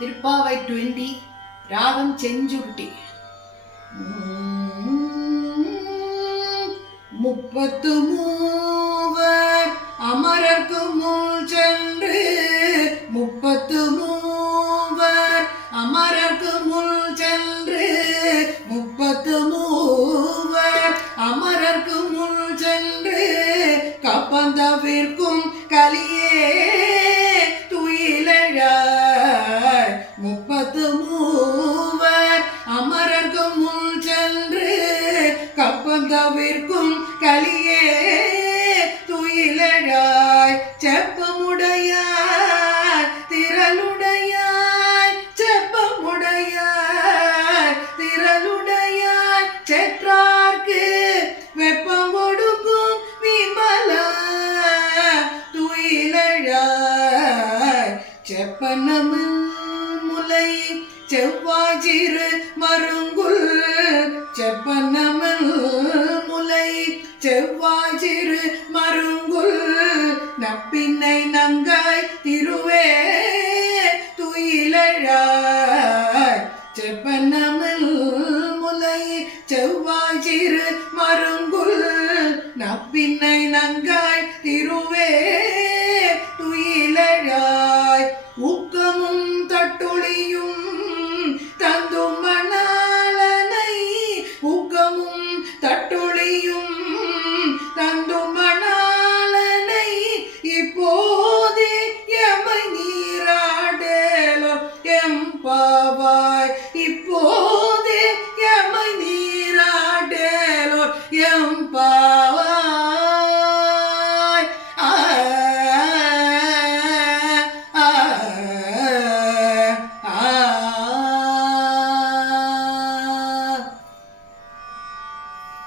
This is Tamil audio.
திருப்பாவை 20 ராகம் செஞ்சுருட்டி. முப்பத்து மூவர் அமரர்க்கு முன் சென்று, முப்பத்து மூவர் அமரர்க்கு முன் சென்று, முப்பத்து மூவர் அமரர்க்கு முன் சென்று, கப்பந்தவிற்கும் கலியே துயிலழாய். முப்பத்து மூவர் அமரர்க்கு முன் சென்று, கப்பந்தவிற்கும் கலியே துயிலழாய். செப்பமுடையாய் திரளுடையாய், செப்பமுடையாய் திரளுடையாய், செற்றார்க்கு வெப்பம் கொடுக்கும் விமலா துயிலழாய். செப்பனமில் முலை செவ்வாய்ச்சிறு மருங்குல், செப்பனமில் முலை செவ்வாய்ச்சிறு மருங்குல்,